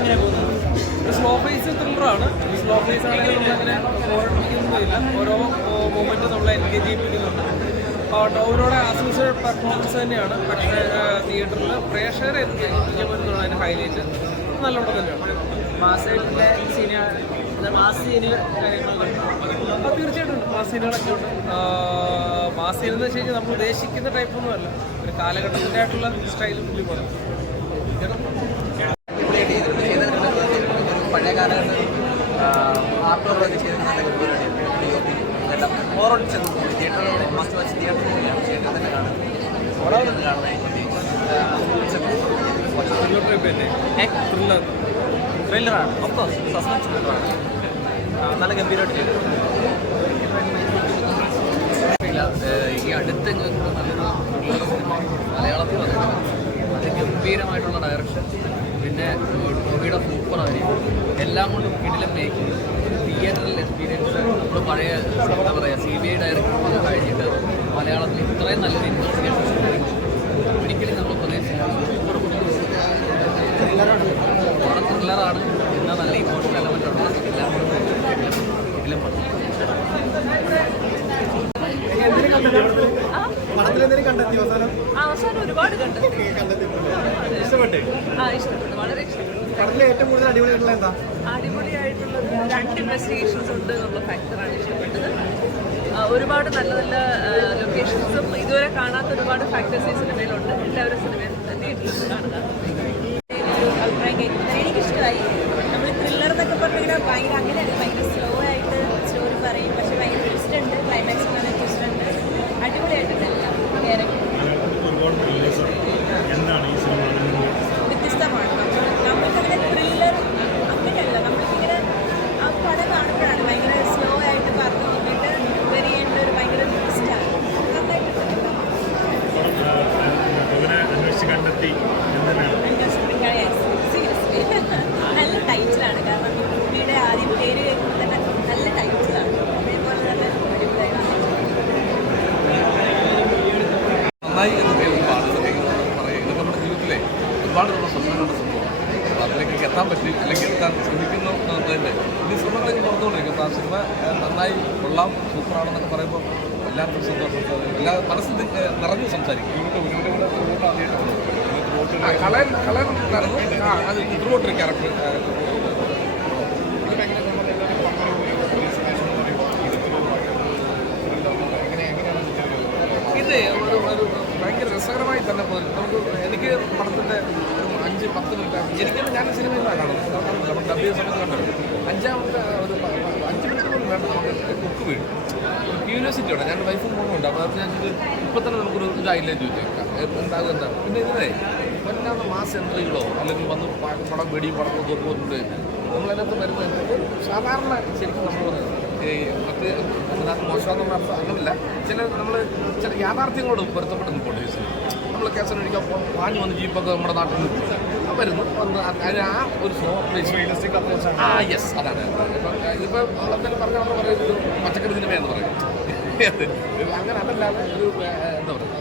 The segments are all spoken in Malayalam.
എങ്ങനെ പോകുന്നത്? ഒരു സ്ലോ ഫേസ് ത്രില്ലറാണ്. സ്ലോ ഫേസ് ആണെങ്കിൽ നമ്മളങ്ങനെ ഓർമ്മിക്കുന്നൊന്നുമില്ല. ഓരോ മൊമെൻറ്റ് നമ്മളെ എൻഗേജ് ചെയ്യിപ്പിക്കുന്നുണ്ട്. ടോവിനോടെ അസോസിയേറ്റ് പെർഫോമൻസ് തന്നെയാണ്. പക്ഷേ തിയേറ്ററിൽ പ്രേക്ഷകരെ എത്തിക്കാൻ പറ്റുന്നതാണ് അതിൻ്റെ ഹൈലൈറ്റ്. നല്ലോണം തന്നെയാണ്. മാസമായിട്ടുള്ള മാസ് സീന് തീർച്ചയായിട്ടും മാസ് സീനുകളൊക്കെ ഉണ്ട്. മാസ് സീൻ എന്ന് വെച്ച് കഴിഞ്ഞാൽ നമ്മൾ ഉദ്ദേശിക്കുന്ന ടൈപ്പൊന്നുമല്ല. ഒരു കാലഘട്ടത്തിൻ്റെ ആയിട്ടുള്ള സ്റ്റൈലും പോലെ പഴയ കാലഘട്ടം ആർട്ടോറൊക്കെ ചെയ്തിരുന്ന തിയേറ്ററിലൂടെ മസ്റ്റ് വാച്ച് തിയേറ്ററിലൂടെയാണ് തിയേറ്ററിൽ തന്നെ കാണുന്നത്. ത്രില്ലറാണ്, ഓഫ്കോഴ്സ് സസ്പെൻസ് ത്രില്ലറാണ്. നല്ല ഗംഭീരമായിട്ട് ചെയ്തു. ഈ അടുത്ത് നല്ലൊരു സിനിമ മലയാളത്തിൽ പറയുന്നത് അതിഗംഭീരമായിട്ടുള്ള ഡയറക്ഷൻ, പിന്നെ ടോവിയുടെ സൂപ്പറായിരിക്കും, എല്ലാം കൊണ്ടും കിടിലം മേക്കിംഗ്, തിയേറ്ററിൽ എക്സ്പീരിയൻസ്. നമ്മൾ പഴയ എന്താ പറയുക CBI ഡയറക്ടർ കഴിഞ്ഞിട്ട് മലയാളത്തിൽ ഇത്രയും നല്ലൊരു ഇൻവെസ്റ്റിഗേഷൻ ഒരിക്കലും നമ്മൾ പ്രതീക്ഷിച്ചില്ല. സൂപ്പർ വളരെ ത്രില്ലറാണ്, എന്നാൽ നല്ല ഇമോഷണൽ എലമെൻ്റ് ഉണ്ട്. എല്ലാം കൊണ്ടും കിടിലം പടം. അവസാനം ഒരുപാട് ഇഷ്ടപ്പെട്ടു, വളരെ ഇഷ്ടപ്പെട്ടു. അടിപൊളിയായിട്ടുള്ളത് 2 ഇൻവെസ്റ്റിഗേഷൻസ് ഉണ്ട് എന്നുള്ള ഫാക്ടറാണ് ഇഷ്ടപ്പെട്ടത്. ഒരുപാട് നല്ല നല്ല ലൊക്കേഷൻസും ഇതുവരെ കാണാത്ത ഒരുപാട് ഫാക്ടേഴ്സ് ഈ സിനിമയിലുണ്ട്. എല്ലാവരും സിനിമയിൽ തിയേറ്ററിൽ കാണുക. എനിക്കിഷ്ടമായി. നമ്മൾ ത്രില്ലർ എന്നൊക്കെ പറഞ്ഞാൽ ഭയങ്കര അങ്ങനെയാണ്, ഭയങ്കര സ്ലോ ആയിട്ട് സ്റ്റോറി പറയും. പക്ഷെ ഭയങ്കര ട്വിസ്റ്റ് ഉണ്ട്, ക്ലൈമാക്സ് നല്ല ട്വിസ്റ്റ് ഉണ്ട്. അടിപൊളിയായിട്ടുണ്ട് എല്ലാം. വ്യത്യസ്തമാണ്. നമ്മൾക്കങ്ങനെ ത്രില്ലർ അങ്ങനെയല്ല, നമ്മൾക്കിങ്ങനെ ആ പടം കാണുമ്പോഴാണ് ഭയങ്കര സ്ലോ ആയിട്ട് പറഞ്ഞു നോക്കിയിട്ട് വരികേണ്ട ഒരു ഭയങ്കര ട്വിസ്റ്റാണ്. നന്നായിട്ടുണ്ട്. സീരിയസ്ലി നല്ല ടൈറ്റിലാണ്. കാരണം മൂവിയുടെ ആദ്യം പേര് കേൾക്കുമ്പോൾ തന്നെ നല്ല ടൈറ്റിലാണ്. അതേപോലെ തന്നെ അടിപൊളിയായിട്ട് നന്നായി എന്ന് പറയുക. ഇതൊക്കെ നമ്മുടെ ജീവിതത്തിലെ ഒരുപാട് നമ്മൾ സ്വപ്നം കണ്ട സംഭവമാണ്. അപ്പോൾ അതിലേക്ക് എത്താൻ പറ്റി അല്ലെങ്കിൽ എത്താൻ ശ്രമിക്കുന്നു എന്നതിൻ്റെ ഇനി ശ്രമങ്ങളൊക്കെ പുറത്തുകൊണ്ടിരിക്കും. അപ്പോൾ ആ സിനിമ നന്നായി കൊള്ളാം, സൂപ്പറാണെന്നൊക്കെ പറയുമ്പോൾ എല്ലാവർക്കും സന്തോഷം, എല്ലാ മനസ്സിൽ നിറഞ്ഞു സംസാരിക്കും. കളൻ നടന്നു അത് ത്രൂട്ടൊരു ക്യാരക്ടർ ഇത് ഒരു ഭയങ്കര രസകരമായി തന്നെ പോയി. നമുക്ക് എനിക്ക് പടത്തിൻ്റെ ഒരു 5-10 മിനിറ്റ് എനിക്കൊന്നും ഞാൻ സിനിമയിലാണ് കാണുന്നത്. നമ്മൾ ഡബ് ചെയ്ത സമയത്ത് കണ്ടത് 5-ാമത്തെ ഒരു 5 മിനിറ്റ് പോലും വേണ്ട നമുക്ക് കുക്ക് വീഴും. ഒരു ക്യൂരിയോസിറ്റിയോടെ ഞാൻ വൈഫും പോകുന്നുണ്ട്. അപ്പോൾ അത് ഞാൻ ഇപ്പം തന്നെ നമുക്കൊരു ഇതായില്ലേ ചോദിച്ചേക്കാം എന്താകും എന്താ. പിന്നെ ഇതിനെ വല്ലാതെ മാസ് എൻട്രികളോ അല്ലെങ്കിൽ വന്ന് പടം വെടിയും പടമോ തോന്നുന്നുണ്ട് നമ്മളതിനകത്ത് വരുന്നത് സാധാരണ ശരിക്കും നമ്മൾ പറയുന്നത് ഈ മറ്റ് അതിനകത്ത് മോശമെന്ന് പറഞ്ഞാൽ അങ്ങനല്ല. ചില യാഥാർത്ഥ്യങ്ങളോട് പൊരുത്തപ്പെട്ട് നിൽക്കുന്നുണ്ട് ഈ സിനിമ. നമ്മൾ കേസനൊഴിക്കാൻ പാഞ്ഞു വന്ന് ജീപ്പൊക്കെ നമ്മുടെ നാട്ടിൽ നിന്ന് വരുന്നു വന്ന് അതിന് ആ ഒരു സ്ലോ റിയലിസ്റ്റിക് അപ്രോച്ച്. യെസ്, അതാണ്. ഇപ്പം ഇതിപ്പോൾ നമ്മളെന്തായാലും പറഞ്ഞാൽ നമ്മൾ പറയുന്നത് പച്ചക്കറി സിനിമയെന്ന് പറയും. അങ്ങനെ അതല്ലാതെ ഒരു എന്താ പറയുക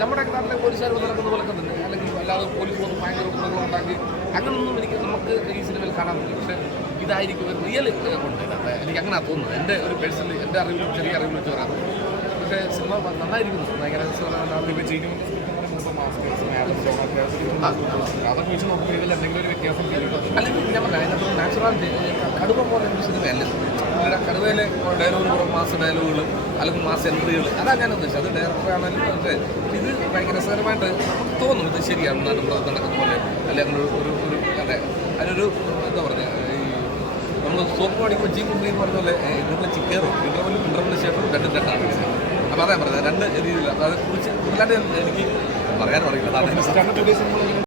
നമ്മുടെ നാട്ടിലെ പോലീസുകാർ നടക്കുന്ന പോലെ തന്നെ അല്ലെങ്കിൽ അല്ലാതെ പോലീസ് വന്ന് ഭയങ്കര ഉപദ്രവം ഉണ്ടാക്കി അങ്ങനൊന്നും നമുക്ക് ഈ സിനിമയിൽ കാണാൻ പറ്റില്ല. പക്ഷേ ഇതായിരിക്കും ഒരു റിയൽ കൊണ്ട് എനിക്ക് അങ്ങനെ തോന്നുന്നത്. എൻ്റെ ഒരു പേഴ്സണലി എൻ്റെ അറിവിലും ചെറിയ അറിവിൽ വെച്ച് പറയാം. പക്ഷേ സിനിമ നന്നായിരിക്കുന്നു, ഭയങ്കര അതൊക്കെ വെച്ച് നോക്കുമ്പോൾ ഇതിൽ എന്തെങ്കിലും ഒരു വ്യത്യാസം അല്ലെങ്കിൽ ഞാൻ പറയാം അതിനകത്ത് നാച്ചുറാലിറ്റി കടുവ പോലെ ഒരു സിനിമയല്ല. കടുവയിലെ ഡയലോഗുകൾ മാസ് ഡയലോഗുകൾ അല്ലെങ്കിൽ മാസ് എൻട്രികൾ അതാണ് ഞാൻ ഉദ്ദേശിച്ചത്. അത് ഡയറക്ടറാണെങ്കിലും പക്ഷേ ഇത് ഭയങ്കര രസകരമായിട്ട് തോന്നും. ഇത് ശരിയാണ് നടക്കുന്ന പോലെ അല്ലെങ്കിൽ ഒരു അതെ അതിനൊരു എന്താ പറയുക ഈ നമ്മൾ സോപ്പ് കാണിക്കുമ്പോൾ ജീപ്പ് എന്ന് പറഞ്ഞ പോലെ ഇതിൻ്റെ ചിക്കറും ഇൻ്റർവെല്ലിന് ശേഷം 2 രണ്ടാണ്. അപ്പോൾ അതാണ് പറഞ്ഞത് 2 രീതിയിലാണ്. അതേക്കുറിച്ച് അല്ലാണ്ട് എനിക്ക് പറയാനും അറിയില്ല. അതാണ്